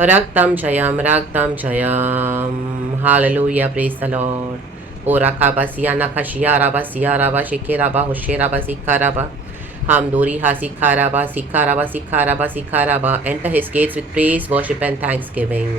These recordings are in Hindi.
रक्तं जयम हालेलुया प्रेज द लॉर्ड ओ रकाबा सियाना खशियाराबा सियाराबा शिकेराबा होशेराबा सिखाराबा हम दूरी हा सिखाराबा सिखाराबा सिखाराबा सिखाराबा enter his gates with praise worship and thanksgiving.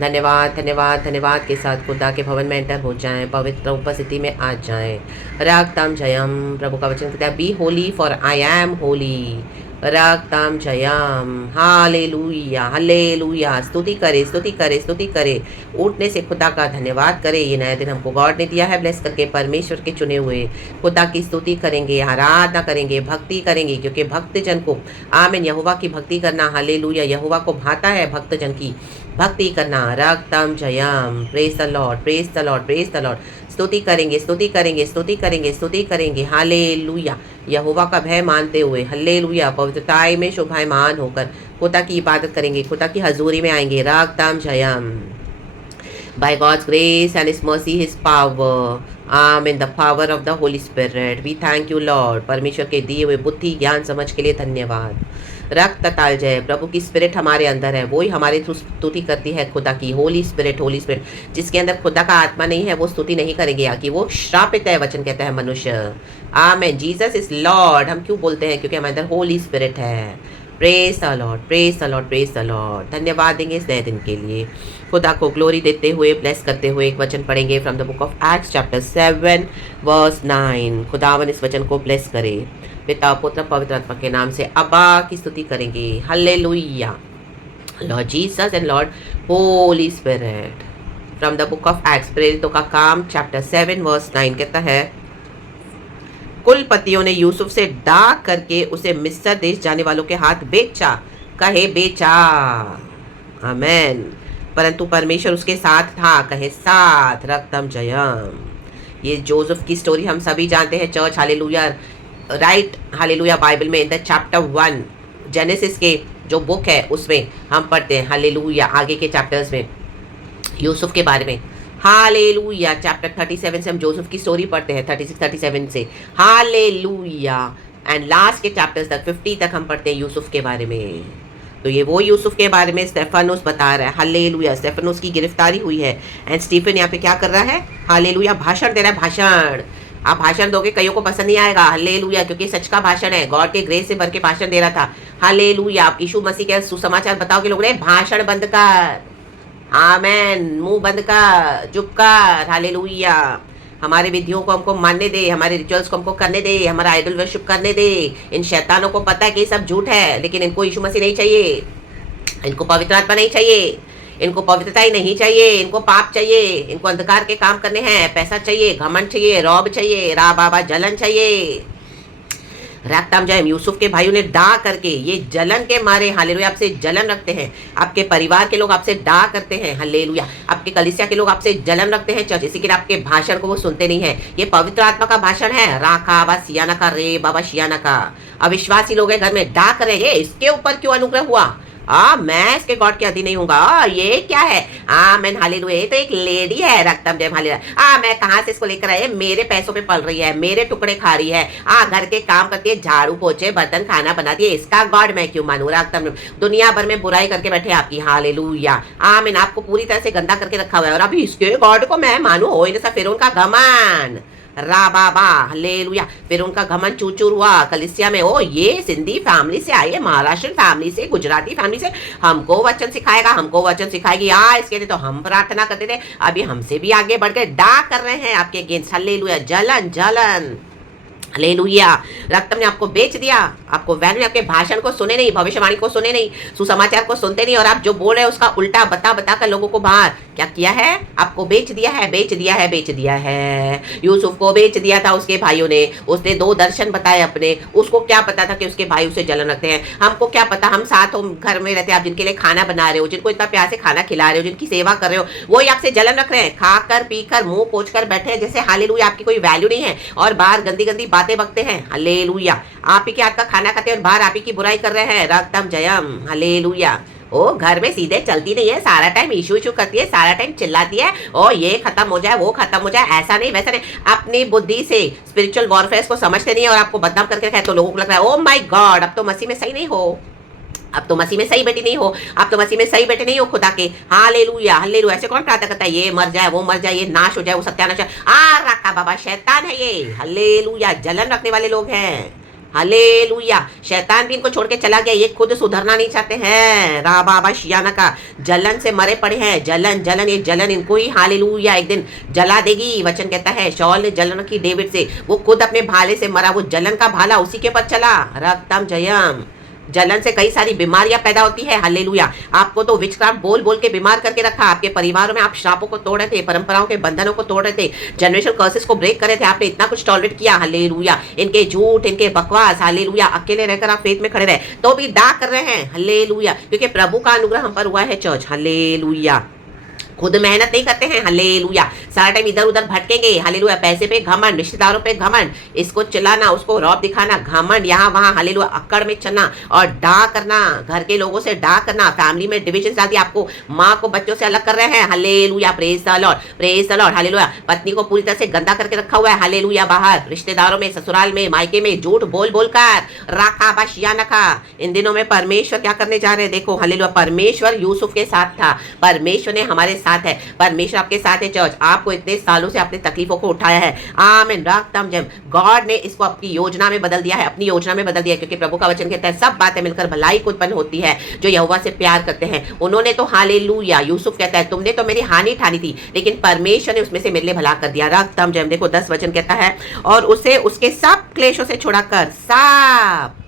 धन्यवाद धन्यवाद धन्यवाद के साथ खुदा के भवन में एंटर हो जाएं, पवित्र उपस्थिति में आ जाएं। रक्तम जयम प्रभु का वचन कहता है be holy for I am holy. रक्तम जयम हालेलुया हालेलुया। स्तुति करे स्तुति करे स्तुति करे। उठने से खुदा का धन्यवाद करे। ये नया दिन हमको गॉड ने दिया है, ब्लेस करके परमेश्वर के चुने हुए खुदा की स्तुति करेंगे, आराधना करेंगे, भक्ति करेंगे, क्योंकि भक्त जन को आमीन यहोवा की भक्ति करना हालेलुया यहोवा को भाता है भक्त जन की भक्ति करना। रक्तम जयम praise the Lord praise the Lord praise the Lord. स्तुति करेंगे स्तुति करेंगे स्तुति करेंगे स्तुति करेंगे हालेलुया यहोवा का भय मानते हुए हालेलुया पवित्रताई में शोभायमान होकर खुदा की इबादत करेंगे, खुदा की हजूरी में आएंगे। रक्तम Jayam by God's grace and His mercy, His power, in the power of the Holy Spirit. We thank you Lord। परमेश्वर के दिए हुए बुद्धि ज्ञान समझ के लिए धन्यवाद। रक्त ताल जय प्रभु की स्पिरिट हमारे अंदर है, वही हमारी स्तुति करती है खुदा की। होली स्पिरिट जिसके अंदर खुदा का आत्मा नहीं है वो स्तुति नहीं करेंगे, या कि वो श्रापित है। वचन कहता है मनुष्य आमेन जीसस इज लॉर्ड। हम क्यों बोलते हैं? क्योंकि हमारे अंदर होली स्पिरिट है। Praise the Lord praise the Lord praise the Lord. धन्यवाद देंगे इस नए दिन के लिए, खुदा को ग्लोरी देते हुए ब्लेस करते हुए एक वचन पढ़ेंगे from the book of Acts chapter 7 verse 9। खुदावन इस वचन को ब्लेस करे। पिता पुत्र पवित्र आत्मा के नाम से अब्बा की स्तुति करेंगे। Hallelujah Lord Jesus and Lord Holy spirit. From the book of acts प्रेरितों का काम चैप्टर 7 वर्स 9 कहता है कुलपतियों ने यूसुफ से डाक करके उसे मिस्र देश जाने वालों के हाथ बेचा। कहे बेचा आमेन, परंतु परमेश्वर उसके साथ था। कहे साथ। रक्तम जयम। ये जोसेफ की स्टोरी हम सभी जानते हैं church. Hallelujah right hallelujah Bible में इन द चैप्टर 1 जेनेसिस के जो बुक है उसमें हम पढ़ते हैं हालेलुया आगे के चैप्टर्स में यूसुफ के बारे में। हालेलुया चैप्टर 37 से हम जोसेफ की स्टोरी पढ़ते हैं 36-37 से। हालेलुया एंड लास्ट के चैप्टर्स तक 50 तक हम पढ़ते हैं यूसुफ के बारे में। तो ये वो यूसुफ के बारे में स्टेफानोस बता रहा है। हालेलुया स्टेफानोस की गिरफ्तारी हुई है एंड स्टीफन यहाँ पे क्या कर रहा है? हालेलुया भाषण दे रहा है। भाषण आप भाषण दोगे कईयों को पसंद नहीं आएगा हालेलुया, क्योंकि सच का भाषण है। गॉड के ग्रेस से भर के भाषण दे रहा था। हालेलुया आप यीशु मसीह के सुसमाचार बताओगे लोग रे भाषण बंद कर आमेन, मुंह बंद कर चुप कर। हालेलुया हमारे विधियों को हमको मानने दे, हमारे रिचुअल्स को हमको करने दे, हमारा आइडल वर्शिप करने दे। इन शैतानों को पता है कि सब झूठ है, लेकिन इनको यीशु मसीह नहीं चाहिए, इनको पवित्र आत्मा नहीं चाहिए, इनको पवित्रता ही नहीं चाहिए, इनको पाप चाहिए, इनको अंधकार के काम करने हैं, पैसा चाहिए, घमंड चाहिए, रौब चाहिए, रा बाबा जलन चाहिए। रक्तम जयम यूसुफ के भाइयों ने डा करके ये जलन के मारे हालेलुया आपसे जलन रखते हैं। आपके परिवार के लोग आपसे डा करते हैं हालेलुया, आपके कलीसिया के लोग आपसे जलन रखते हैं चर्च, इसी के आपके भाषण को वो सुनते नहीं है। ये पवित्र आत्मा का भाषण है। राखा बाबा सियाना का रे बाबा शियाना का। अविश्वासी लोग हैं घर में डा कर रहे हैं इसके ऊपर क्यों अनुग्रह हुआ? मैं इसके गॉड के अधीन नहीं हूँगा। ये क्या है? मैन हालेलुया ये तो एक लेडी है। रक्तम जय हालेलुया। मैं कहाँ से इसको लेकर आए? मेरे पैसों पे पल रही है, मेरे टुकड़े खा रही है, घर के काम करती है, झाड़ू पोछे बर्तन खाना बना दिए, इसका गॉड मैं क्यों मानूं? रक्तम दुनिया भर में बुराई करके बैठे आपकी हालेलुया आमीन, आपको पूरी तरह से गंदा करके रखा हुआ है और अभी इसके गॉड को मैं मानूं? हो ही नहीं। फिर उनका घमंड रा बाबा हालेलुया, फिर उनका घमंड चूचूर हुआ कलिसिया में। ओ ये सिंधी फैमिली से आई है, महाराष्ट्र फैमिली से, गुजराती फैमिली से, हमको वचन सिखाएगा, हमको वचन सिखाएगी। इसके लिए तो हम प्रार्थना करते थे, अभी हमसे भी आगे बढ़ के डा कर रहे हैं आपके अगेंस्ट। हालेलुया जलन जलन हालेलुया। रक्तम ने आपको बेच दिया, आपको वैल्यू आपके भाषण को सुने नहीं, भविष्यवाणी को सुने नहीं, सुसमाचार को सुनते नहीं, और आप जो बोल रहे हैं उसका उल्टा बता बता कर लोगों को बाहर क्या किया है? आपको बेच दिया है, बेच दिया है, बेच दिया है। यूसुफ को बेच दिया था उसके भाइयों ने। उसने 2 दर्शन बताए अपने। उसको क्या पता था कि उसके भाई उसे जलन रखते हैं? हमको क्या पता? हम साथ हो घर में रहते हैं, आप जिनके लिए खाना बना रहे हो, जिनको इतना प्यार से खाना खिला रहे हो, जिनकी सेवा कर रहे हो, वही आपसे जलन रख रहे हैं। खाकर पीकर मुंह पोंछ कर बैठे हैं जैसे हालेलुया आपकी कोई वैल्यू नहीं है, और बाहर गंदी गंदी बातें बकते हैं। हालेलुया आप ही के हाथ का खाना खाते हैं और बाहर आप ही की बुराई कर रहे हैं। रक्तम जयम हालेलुया। ओ घर में सीधे चलती नहीं है, सारा टाइम इशू इशू करती है, सारा टाइम चिल्लाती है, ओ ये खत्म हो जाए, वो खत्म हो जाए, ऐसा नहीं वैसा नहीं। अपनी बुद्धि से स्पिरिचुअल वॉरफेयर को समझते नहीं है और आपको बदनाम करके रखा है, तो लोगों को लग रहा है ओ माय गॉड अब तो मसीह में सही नहीं हो। अब तो मसीह में सही बेटी नहीं हो, अब तो मसीह में सही बेटे नहीं हो खुदा के। Hallelujah hallelujah. ऐसे कौन प्रार्थना करता है ये मर जाए, वो मर जाए, ये नाश हो जाए, वो सत्यानाश है। आ रखा बाबा, शैतान है ये। हालेलुया। जलन रखने वाले लोग हैं। हालेलुया। शैतान भी इनको छोड़ के चला गया, ये खुद सुधरना नहीं चाहते हैं। रा बाबा शियाना का जलन से मरे पड़े हैं। जलन जलन, ये जलन इनको ही हालेलुया एक दिन जला देगी। वचन कहता है शौल ने जलन की डेविड से, वो खुद अपने भाले से मरा, वो जलन का भाला उसी के ऊपर चला। रक्तम जयम। जलन से कई सारी बीमारियां पैदा होती है। हालेलुया। आपको तो विचक्राफ्ट बोल बोल के बीमार करके रखा। आपके परिवारों में आप श्रापों को तोड़ रहे थे, परंपराओं के बंधनों को तोड़ रहे थे, जनरेशन कर्सेस को ब्रेक कर रहे थे। आपने इतना कुछ टॉलरेट किया। हालेलुया। इनके झूठ, इनके बकवास। हालेलुया। अकेले रहकर आप फेथ में खड़े रहे तो भी दाग कर रहे हैं। हालेलुया। क्योंकि प्रभु का अनुग्रह हम पर हुआ है चर्च। हालेलुया। खुद मेहनत नहीं करते हैं। हालेलुया। सारा टाइम इधर उधर भटकेंगे। हालेलुया। पैसे पे घमंड, रिश्तेदारों पे घमंड, इसको चिल्लाना, उसको रौब दिखाना, घमंड यहाँ वहां। हालेलुया। अक्कड़ में चलना और डा करना, घर के लोगों से डा करना, फैमिली में डिविजन डाल दिया, आपको माँ को बच्चों से अलग कर रहे हैं। Hallelujah. Praise the Lord, praise the Lord. Hallelujah. पत्नी को पूरी तरह से गंदा करके रखा हुआ है। हालेलुया। बाहर रिश्तेदारों में, ससुराल में, मायके में झूठ बोल बोल कर राखा बशिया नखा। इन दिनों में परमेश्वर क्या करने जा रहे हैं देखो। हालेलुया। परमेश्वर यूसुफ के साथ था, परमेश्वर ने हमारे साथ है, परमेश्वर आपके साथ है चर्च। आपको इतने सालों से अपनी तकलीफों को उठाया है। आमीन। राखतम जम। गॉड ने इसको अपनी योजना में बदल दिया है, अपनी योजना में बदल दिया है। क्योंकि प्रभु का वचन कहता है सब बातें मिलकर भलाई को उत्पन्न होती है जो यहोवा से प्यार करते हैं। उन्होंने तो हालेलुया। यूसुफ कहता है तुमने तो मेरी हानि ठानी थी, लेकिन परमेश्वर ने उसमें से मेरे लिए भला कर दिया। राखतम जम। देखो 10 वचन कहता है और उसे उसके सब क्लेशों से छुड़ाकर सब,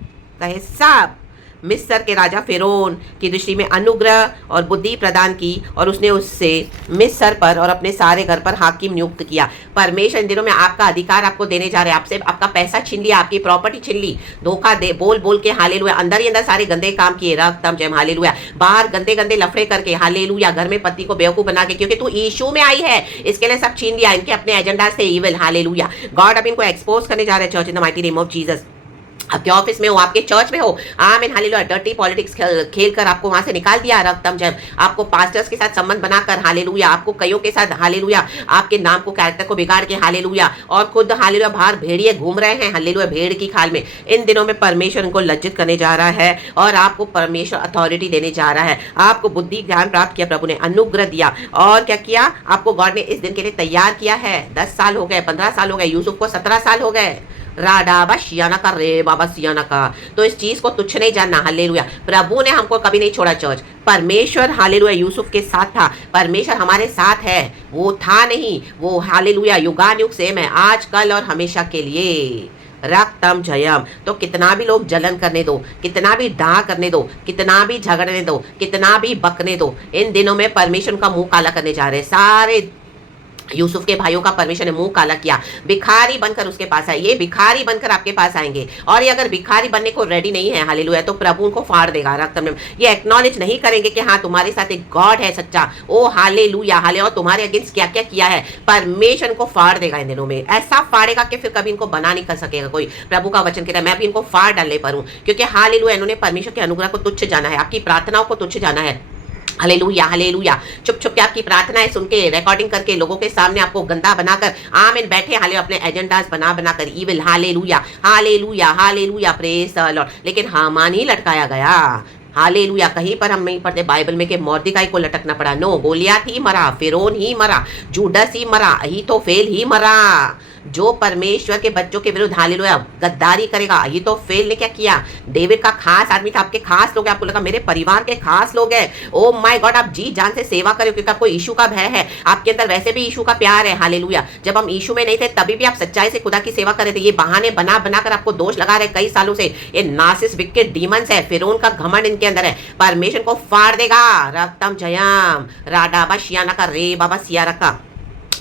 कहे सब, मिस्र के राजा फिरौन की दृष्टि में अनुग्रह और बुद्धि प्रदान की, और उसने उससे मिस्र पर और अपने सारे घर पर हाकिम नियुक्त किया। परमेश्वर इन दिनों में आपका अधिकार आपको देने जा रहे हैं। आपसे आपका पैसा छीन लिया, आपकी प्रॉपर्टी छीन ली, धोखा दे बोल बोल के। हालेलुया। अंदर ही अंदर सारे गंदे काम किए। रक्तम जय। हालेलुया। बाहर गंदे गंदे लफड़े करके। हालेलुया। घर में पति को बेवकूफ बना के, क्योंकि तू यीशु में आई है इसके लिए सब छीन लिया। इनके अपने एजेंडा से इविल। हालेलुया। गॉड अब इनको एक्सपोज करने जा रहे हैं church in the mighty name of Jesus. आपके ऑफिस में हो, आपके चर्च में हो, आमीन हालेलुया, डर्टी पॉलिटिक्स खेल कर आपको वहां से निकाल दिया। रक्तम जब आपको पास्टर्स के साथ संबंध बनाकर, हालेलुया, आपको कईयों के साथ, हालेलुया, आपके नाम को, कैरेक्टर को बिगाड़ के, हालेलुया, और खुद हालेलुया बाहर भेड़िए घूम रहे हैं, हालेलुया, भेड़ की खाल में। इन दिनों में परमेश्वर इनको लज्जित करने जा रहा है और आपको परमेश्वर अथॉरिटी देने जा रहा है। आपको बुद्धि ज्ञान प्राप्त किया, प्रभु ने अनुग्रह दिया, और क्या किया, आपको गॉड ने इस दिन के लिए तैयार किया है। 10 साल हो गए, 15 साल हो गए, यूसुफ को 17 साल हो गए। राडाबा शियाना का, रे बाबा सियाना का। तो इस चीज को तुच्छ नहीं जानना। हालेलुया। प्रभु ने हमको कभी नहीं छोड़ा चर्च। परमेश्वर हालेलुया यूसुफ के साथ था, परमेश्वर हमारे साथ है। वो था नहीं, वो हालेलुया युगानुयुग सेम है, आज कल और हमेशा के लिए। रक्तम जयम। तो कितना भी लोग जलन करने दो, कितना भी डा करने दो, कितना भी झगड़ने दो, कितना भी बकने दो, इन दिनों में परमेश्वर का मुंह काला करने जा रहे हैं। सारे यूसुफ के भाइयों का परमेश्वर ने मुंह काला किया, भिखारी बनकर उसके पास आए। ये भिखारी बनकर आपके पास आएंगे, और ये अगर भिखारी बनने को रेडी नहीं है, हालेलुया, तो प्रभु उनको फाड़ देगा। रक्तम में ये एक्नॉलेज नहीं करेंगे कि हाँ तुम्हारे साथ एक गॉड है सच्चा। ओ हालेलुया, हालेलुया, और तुम्हारे अगेंस्ट क्या क्या किया है, परमेश्वर इनको फाड़ देगा। इन दिनों में ऐसा फाड़ेगा कि फिर कभी इनको बना नहीं कर सकेगा कोई। प्रभु का वचन कहता है मैं भी इनको फाड़ डालने पर हूं, क्योंकि हालेलुया इन्होंने परमेश्वर के अनुग्रह को तुच्छ जाना है, आपकी प्रार्थनाओं को तुच्छ जाना है। Hallelujah, hallelujah. चुप चुप के आपकी प्रार्थनाएं सुन के, रिकॉर्डिंग करके, लोगों के सामने आपको गंदा बनाकर, आमीन, बैठे हाले अपने एजेंडास बना बनाकर, evil. Hallelujah, hallelujah, hallelujah, praise the Lord. लेकिन हामान ही लटकाया गया। हालेलुया। कहीं पर हम नहीं पढ़ते बाइबल में कि मोर्देकाई को लटकना पड़ा। नो, गोलियात ही मरा, फिरौन ही मरा, जूडस ही मरा, अहीतोफेल ही मरा। जो परमेश्वर के बच्चों के विरुद्ध हालेलुया गद्दारी करेगा, अहीतोफेल ने क्या किया, डेविड का खास आदमी था, आपके खास लोग हैं, आपको लगा मेरे परिवार के खास लोग हैं। ओ माय गॉड, आप जी जान से सेवा करो, क्योंकि आपको यीशु का भय है, आपके अंदर वैसे भी यीशु का प्यार है। हालेलुया। जब हम यीशु में नहीं थे तभी भी आप सच्चाई से खुदा की सेवा कर रहे थे। ये बहाने बना बनाकर आपको दोष लगा रहे कई सालों से। ये नासिस विकेट डीमंस है, फिरौन का घमंड इनके अंदर है। परमेश्वर को फाड़ देगा। रक्तम जयम। राडाबा शियाना का, रे बाबा सियारा का।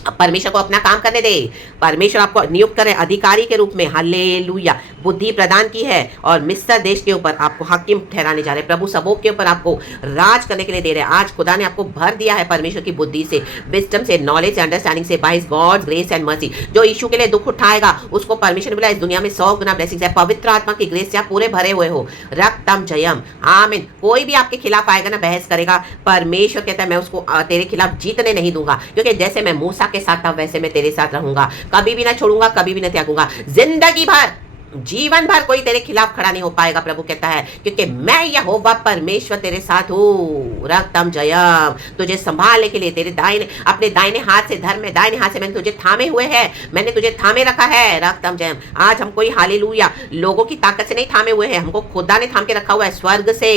परमेश्वर को अपना काम करने दे। परमेश्वर आपको नियुक्त करे अधिकारी के रूप में, हालेलुया, बुद्धि प्रदान की है, और मिस्र देश के ऊपर आपको हाकिम ठहराने जा रहे हैं। प्रभु सबों के ऊपर आपको राज करने के लिए दे रहे हैं। आज खुदा ने आपको भर दिया है परमेश्वर की बुद्धि से, विजडम से, नॉलेज से, अंडरस्टैंडिंग से, by God grace and mercy. जो यीशु के लिए दुख उठाएगा उसको परमेश्वर ने बोला इस दुनिया में 100 गुना ब्लेसिंग्स है। पवित्र आत्मा की ग्रेस से आप पूरे भरे हुए हो। रक्तम जयम, आमीन। कोई भी आपके खिलाफ आएगा ना, बहस करेगा, परमेश्वर कहता है मैं उसको तेरे खिलाफ जीतने नहीं दूंगा, क्योंकि जैसे मैं मूसा के साथ था वैसे मैं तेरे साथ रहूंगा, कभी भी ना छोड़ूंगा, कभी भी ना त्यागूंगा। जिंदगी भर जीवन भर कोई तेरे खिलाफ खड़ा नहीं हो पाएगा, प्रभु कहता है, क्योंकि मैं यहोवा परमेश्वर तेरे साथ हूँ। रक्तम जयम, तुझे संभालने के लिए तेरे दाहिने, अपने दाहिने हाथ से, धर्म में दाहिने हाथ से मैंने तुझे थामे हुए है, मैंने तुझे थामे रखा है। रक्तम जयम, आज हम कोई हालेलुया लोगों की ताकत से नहीं थामे हुए हैं, हमको खुदा ने थाम के रखा हुआ है स्वर्ग से।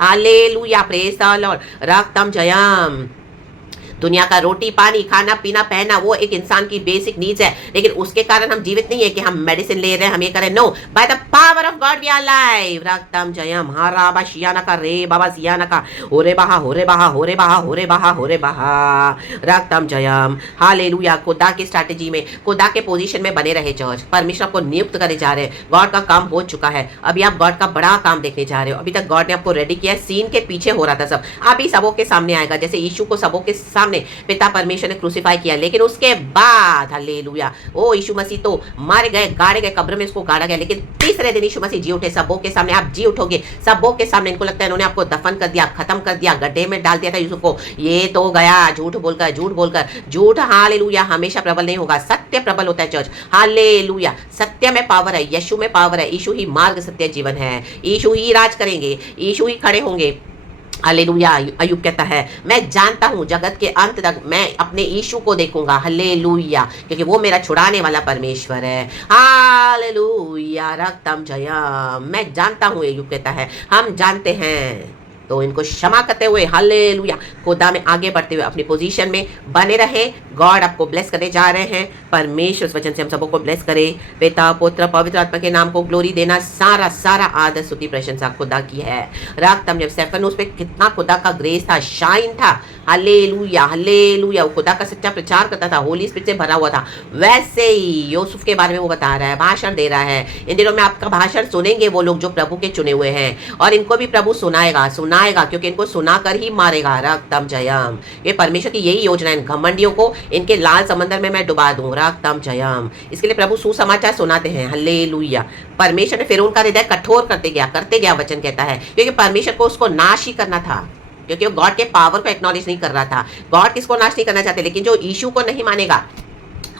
Hallelujah, praise the Lord. रक्तम जयम, दुनिया का रोटी पानी खाना पीना पहना वो एक इंसान की बेसिक नीड्स है, लेकिन उसके कारण हम जीवित नहीं है कि हम मेडिसिन ले रहे हैं, हम ये करें। No, by the power of God we are live. रक्तम जयम, हारा बा शियाना का रे बाबा सियाना का होरे बहा होरे बहा होरे बहा होरे बहा होरे बहा। रक्तम जयम, हालेलुया। खुदा की स्ट्रैटेजी में, खुदा के पोजीशन में बने रहे चर्च। परमेश्वर को नियुक्त करे जा रहे हैं, गॉड का काम हो चुका है, अभी आप गॉड का बड़ा काम देखने जा रहे हो। अभी तक गॉड ने आपको रेडी किया है, सीन के पीछे हो रहा था सब, अभी सबों के सामने आएगा, जैसे यीशु को सबों के सामने पिता परमेश्वर ने क्रूसिफाई किया, लेकिन उसके बाद हालेलुया, ओ यीशु मसीह तो मारे गए, गाड़े गए, कब्र में इसको गाड़ा गया, लेकिन तीसरे दिन यीशु मसीह जी उठे। सबों के सामने आप जी उठोगे, सबों के सामने। इनको लगता है इन्होंने आपको दफन कर दिया, खत्म कर दिया, गड्ढे में डाल दिया था यूसुफ को, ये तो गया झूठ बोलकर, झूठ बोलकर। झूठ हालेलुया हमेशा प्रबल नहीं होगा, सत्य प्रबल होता है चर्च। हालेलुया, सत्य में पावर है, यीशु में पावर है। यीशु ही मार्ग सत्य जीवन है, यीशु ही राज करेंगे, यीशु ही खड़े होंगे। हालेलुया, अय्यूब कहता है, मैं जानता हूं जगत के अंत तक मैं अपने यीशु को देखूंगा। हालेलुया, क्योंकि वो मेरा छुड़ाने वाला परमेश्वर है। हालेलुया, रक्तम जयम, मैं जानता हूं, अय्यूब कहता है, हम जानते हैं। तो इनको क्षमा करते हुए हालेलुया खुदा में आगे बढ़ते हुए अपनी पोजीशन में बने रहे। गॉड आपको ब्लेस करने जा रहे हैं। परमेश्वर इस वचन से हम सबों को ब्लेस करे। पिता पुत्र पवित्र आत्मा के नाम को ग्लोरी देना, सारा सारा आदर स्तुति प्रशंसा खुदा की है। रागतम जब स्टेफनुस पे कितना खुदा का ग्रेस था, शाइन था, हालेलुया हालेलुया, वो खुदा का सच्चा प्रचार करता था, होली स्पिरिट से भरा हुआ था, वैसे ही यूसुफ के बारे में वो बता रहा है, भाषण दे रहा है। इन दिनों में आपका भाषण सुनेंगे वो लोग जो प्रभु के चुने हुए हैं, और इनको भी प्रभु सुनाएगा, क्योंकि इनको सुनाकर ही मारेगा। रक्तम जयम, ये परमेश्वर की यही योजना है, घमंडियों को इनके लाल समंदर में मैं डुबा दूं। रक्तम जयम, इसके लिए प्रभु सुसमाचार सुनाते हैं। हालेलुया, परमेश्वर ने फिर उनका हृदय कठोर करते गया, वचन कहता है, क्योंकि परमेश्वर को उसको नाश ही करना था, क्योंकि वो गॉड के पावर को एक्नॉलेज नहीं कर रहा था। गॉड किसको नाश नहीं करना चाहते, लेकिन जो यीशु को नहीं मानेगा,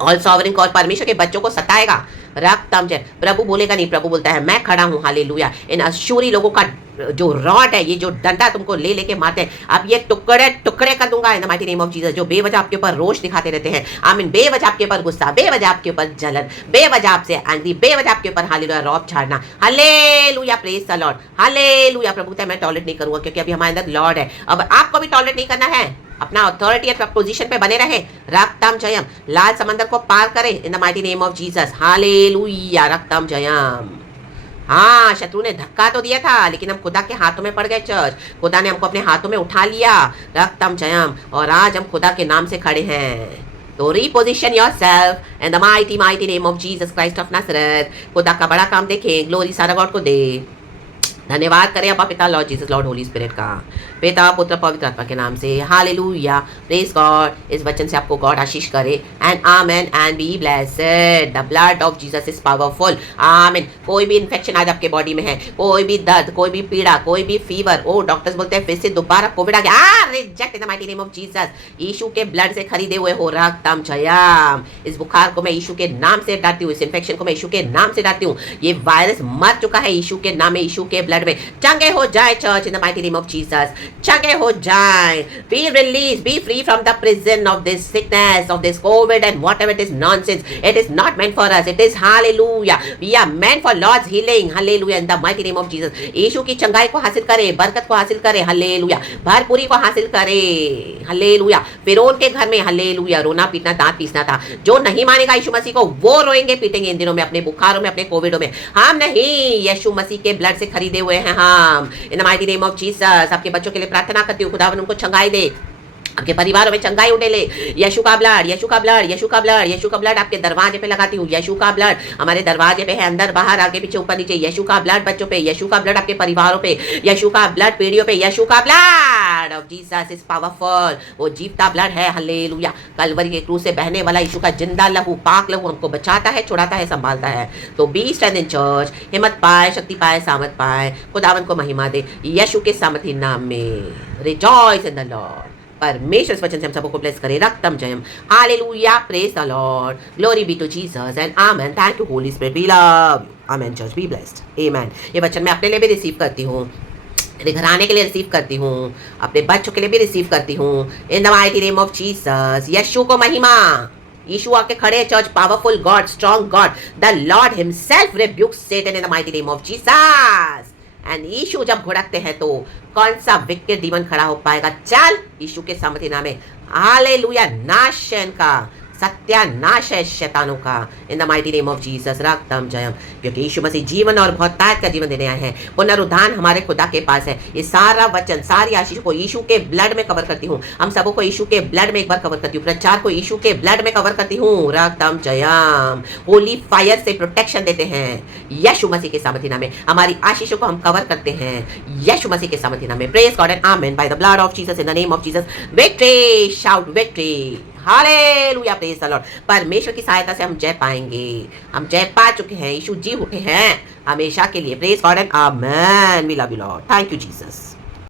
ऑल सॉवरेन गॉड परमेश्वर के बच्चों को सताएगा। रक्तम जय, प्रभु बोलेगा नहीं, प्रभु बोलता है मैं खड़ा हूं। हालेलुया, इन अशूरी लोगों का जो रॉड है, ये जो डंडा तुमको ले लेके मारते हैं, अब ये टुकड़े टुकड़े कर दूंगा इन the mighty name of Jesus. जो बेवजह आपके ऊपर रोष दिखाते रहते हैं, आमीन, बेवजह आपके ऊपर गुस्सा, बेवजह आपके ऊपर जलन, बेवजह आपसे एंग्री, बेवजह आपके ऊपर हालेलुया रौब छाड़ना। Hallelujah, praise the Lord. Hallelujah, प्रभु कहता है मैं टॉलरेट नहीं करूंगा, क्योंकि अभी हमारे अंदर लॉर्ड है। अब आपको भी टॉलरेट नहीं करना है, अपना अथॉरिटी अपना पोजीशन पे बने रहे। रक्तम जयम, लाल समंदर को पार करे in the mighty name of Jesus. Hallelujah, रक्तम जयम। हाँ, शत्रु ने धक्का तो दिया था, लेकिन हम खुदा के हाथों में पड़ गए चर्च। खुदा ने हमको अपने हाथों में उठा लिया। रक्तम जयम, और आज हम खुदा के नाम से खड़े हैं। तो reposition yourself in the mighty mighty name of Jesus Christ of Nazareth। खुदा का बड़ा काम देखें, ग्लोरी सारा गॉड को दे। धन्यवाद करें अपा पिता Lord Jesus Lord Holy Spirit का, पिता पुत्र पवित्र आत्मा के नाम से। Hallelujah, praise God. इस वचन से आपको गॉड आशीष करे। And amen and be blessed. The blood of Jesus is powerful. Amen. कोई भी इन्फेक्शन आज आपके बॉडी में है, कोई भी दर्द, कोई भी पीड़ा, कोई भी फीवर, ओ डॉक्टर्स बोलते हैं फिर से दोबारा कोविड आ गया, reject in the mighty name of Jesus. यीशु के ब्लड से खरीदे हुए हो। रक्तम जयम, इस बुखार को मैं यीशु के नाम से डालती हूँ, इस इन्फेक्शन को मैं यीशु के नाम से डालती हूँ। ये वायरस मर चुका है यीशु के नाम में, यीशु के ब्लड में। चंगे हो जाए church in the mighty name of Jesus, चंगे हो जाए। Be release, be free from the prison of this sickness, of this Covid and whatever it is nonsense. It is not meant for us, it is hallelujah, we are meant for Lord's healing. Hallelujah, in the mighty name of Jesus. यीशु की चंगाई को हासिल करे, बरकत को हासिल करे। हालेलुया, भरपूरी को हासिल करे। हालेलुया, फिरौन के घर में हालेलुया रोना पीटना दांत पीसना था। जो नहीं मानेगा यीशु मसीह को, वो रोएंगे पीटेंगे इन दिनों में, अपने बुखारों में, अपने कोविडों में। हम नहीं, यीशु मसीह के ब्लड से खरीदे हुए हैं हम। इन the mighty name of Jesus आपके बच्चों के लिए प्रार्थना करती हूँ, खुदावन उनको चंगाई दे, आपके परिवारों में चंगाई उड़ेले। यीशु का ब्लड, यीशु का ब्लड, यीशु का ब्लड, यीशु का ब्लड आपके दरवाजे पे लगाती हूँ। यीशु का ब्लड हमारे दरवाजे पे है, अंदर बाहर आगे पीछे ऊपर नीचे। यीशु का ब्लड बच्चों पे, यीशु का ब्लड आपके परिवारों पे, यीशु का ब्लड पीढ़ियों पे। यीशु का blood of Jesus is powerful, वो जीवता ब्लड है। हालेलुया, कलवरी के क्रूस से बहने वाला यीशु का जिंदा लहू, पाक लहू हमको बचाता है, छुड़ाता है, संभालता है। तो बी स्ट्रेंथ इन चर्च, हिम्मत पाए, शक्ति पाए, सामर्थ पाए, खुदावन को महिमा दे यीशु के सामर्थी नाम में। Rejoice in the Lord. परमेश्वर इस वचन से हम सबको ब्लेस करे। रक्तम जयम, hallelujah, praise the Lord, glory be to Jesus and amen. Thank you Holy Spirit, we love you. Amen church, be blessed, amen. ये वचन मैं अपने लिए भी रिसीव करती हूँ, मेरे घराने के लिए रिसीव करती हूँ, अपने बच्चों के लिए भी रिसीव करती हूँ, in the mighty name of Jesus. यीशु को महिमा। यीशु आके खड़े हैं church, powerful God, strong God, the Lord himself rebukes Satan in the mighty name of Jesus. And यीशु जब भुड़कते हैं तो कौन सा विकेट डीमन खड़ा हो पाएगा? चल यीशु के सामर्थ्य नाम में, हालेलुया, नाश है इनका, सत्यानाश है शैतानों का, in the mighty name of Jesus. रक्तम जयम, क्योंकि यीशु मसीह जीवन और बहुतायत का जीवन देने आए हैं। पुनरुद्धान हमारे खुदा के पास है। ये सारा वचन, सारी आशीष को यीशु के ब्लड में कवर करती हूँ। हम सबों को यीशु के ब्लड में एक बार कवर करती हूँ। प्रचार को यीशु के ब्लड में कवर करती हूँ। रक्तम जयम, होली फायर से प्रोटेक्शन देते हैं यीशु मसीह के सामर्थ्य नाम में। हमारी आशीषों को हम कवर करते हैं यीशु मसीह के सामर्थ्य नाम में। Praise God and amen. By the blood of Jesus, in the name of Jesus, victory, shout victory, hallelujah, praise the Lord. परमेश्वर की सहायता से हम जय पाएंगे। हम जय पा चुके हैं, यीशु जी उठे हैं हमेशा के लिए। Praise God and amen. We love you Lord, thank you Jesus.